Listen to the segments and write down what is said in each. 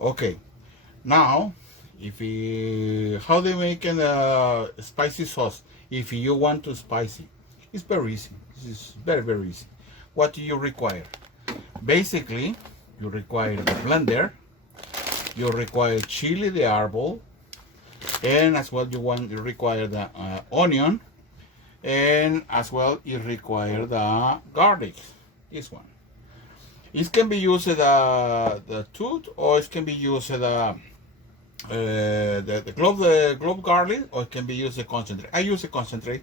Okay, now if you, how they make a spicy sauce? If you want to spicy, it's very easy. This is very easy. What do you require? Basically, you require the blender. You require chile de arbol, and as well you require the onion, and as well you require the garlic. This one. It can be used the tooth, or it can be used the clove garlic, or it can be used the concentrate. I use the concentrate.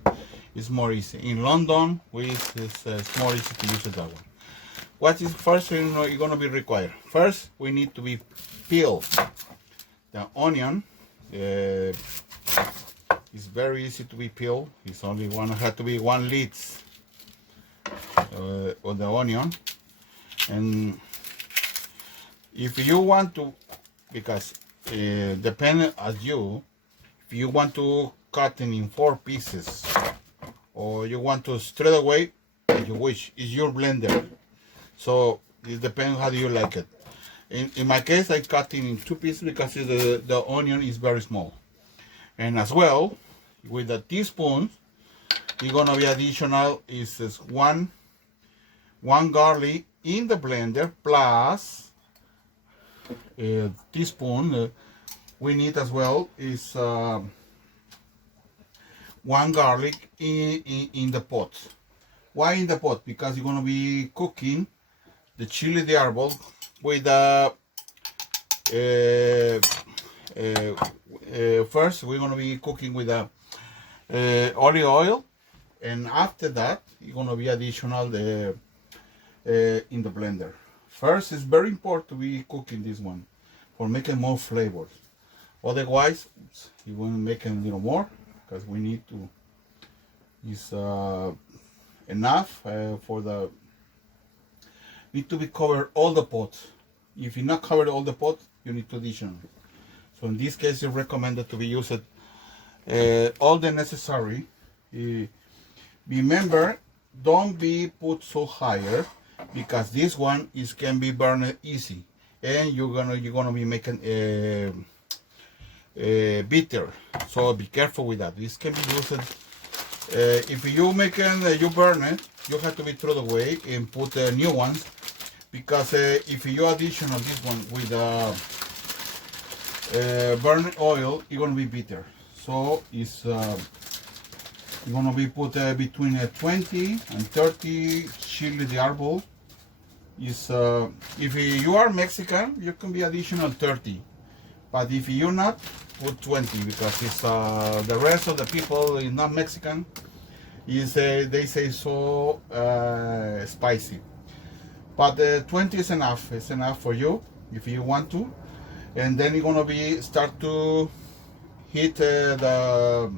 It's more easy. In London, it's more easy to use that one. What is first you're gonna be required? First, we need to be peel the onion. It's very easy to be peeled. It's only one. Have to be 1 lid of the onion. And if you want to, because depending as you, if you want to cut it in 4 pieces, or you want to straight away, as you wish, it's your blender. So it depends how do you like it. In my case, I cut it in 2 pieces because the onion is very small. And as well, with the teaspoon, you're gonna be additional is one garlic in the blender plus a teaspoon. We need as well is 1 garlic in the pot. Why in the pot? Because you're gonna be cooking the chile de arbol with first we're gonna be cooking with olive oil, and after that you're gonna be additional in the blender. First, it's very important to be cooking this one for making more flavors. Otherwise, you want to make a little more because we need to is enough for the need to be covered all the pots. If you not covered all the pots, you need to addition. So in this case, it's recommended to be used all the necessary. Remember, don't be put so higher because this one can be burned easy, and you're gonna be making bitter. So be careful with that. This can be used. If you burn it, you have to be thrown away and put new ones, because if you additional this one with burnt oil, it's gonna be bitter. So it's you're gonna be put between 20 and 30 chile de arbol. Is if you are Mexican, you can be additional 30, but if you're not, put 20, because it's the rest of the people is not Mexican. Is they say so spicy, but 20 is enough. It's enough for you if you want to, and then you're gonna be start to heat the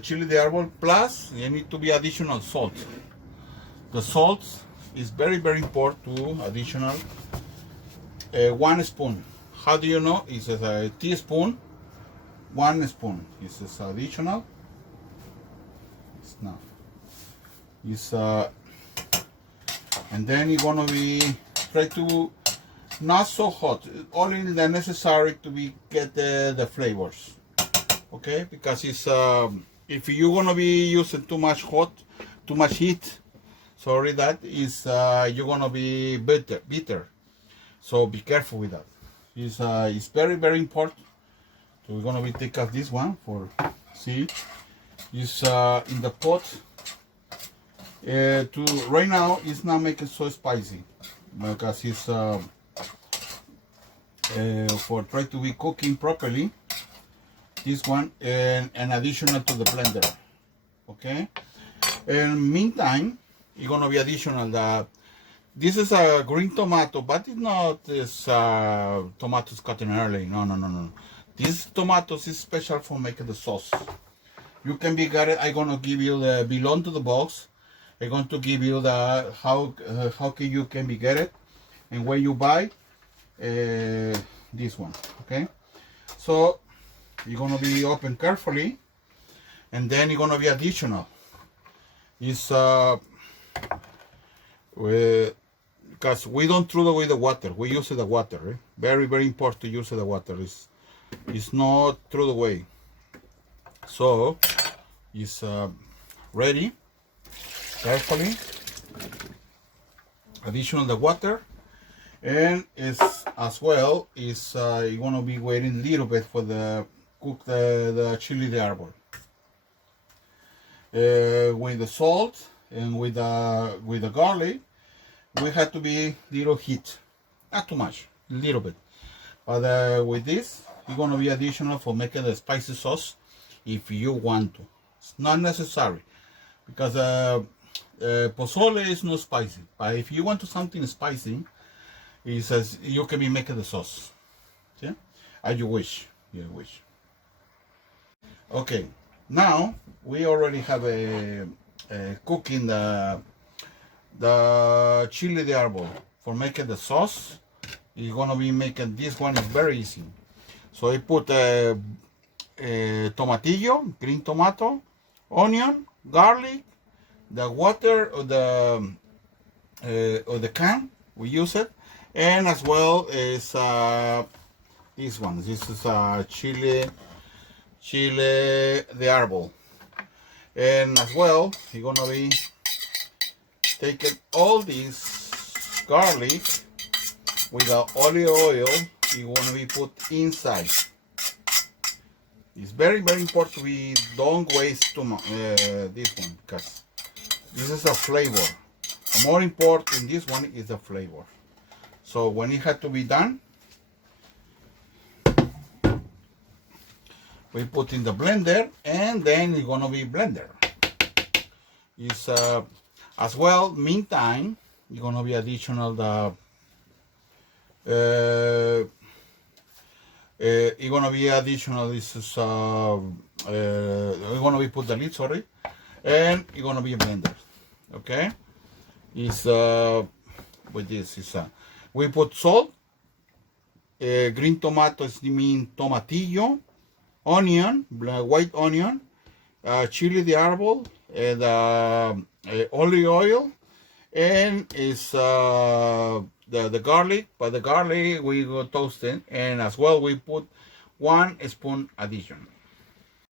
chili de arbol. Plus, you need to be additional salt. The salt is very important to additional 1 spoon. How do you know? It's a teaspoon. 1 spoon is additional. It's enough. It's and then you're gonna be try to not so hot. Only the necessary to be get the flavors. Okay, because it's if you're gonna be using too much heat, sorry, that is you're gonna be bitter. So be careful with that. It's very important. So we're gonna be take out this one for see. It's in the pot. To right now, it's not making so spicy because it's for try to be cooking properly. This one and additional to the blender. Okay. And meantime, you're gonna be additional this is a green tomato, but it's not this tomatoes cut in early. No. This tomatoes is special for making the sauce. You can be get it. I'm gonna give you the belong to the box. I'm going to give you the how can you can be get it and where you buy this one. Okay. So you're gonna be open carefully, and then you're gonna be additional. Is because we don't throw away the water. We use the water. Eh? Very, very important to use the water. It's not thrown away. So it's ready. Carefully. Additional the water, and it's as well is you're gonna be waiting a little bit for the cook the chile de arbol. With the salt and with the garlic, we have to be little heat, not too much, a little bit. But with this, you're gonna be additional for making the spicy sauce if you want to. It's not necessary because pozole is not spicy. But if you want to something spicy, it says you can be making the sauce. Yeah, as you wish. You wish. Okay, now we already have a cooking the chile de arbol for making the sauce. You're gonna be making this one is very easy. So I put tomatillo, green tomato, onion, garlic, the water or the can we use it, and as well as this one. This is chile de arbol, and as well you're gonna be taking all this garlic with the olive oil. You want to be put inside. It's very, very important we don't waste too much this one because this is a flavor. More important in this one is the flavor. So when it had to be done, we put in the blender, and then it's gonna be blender. Is as well. Meantime, you're gonna be additional the. You're gonna be additional. This is you're gonna be put the lid, sorry, and you're gonna be a blender. Okay, is with this is we put salt, green tomatoes, mean tomatillo, onion, white onion, chile de arbol, and olive oil, and is the garlic. But the garlic we go toasting, and as well we put 1 spoon addition.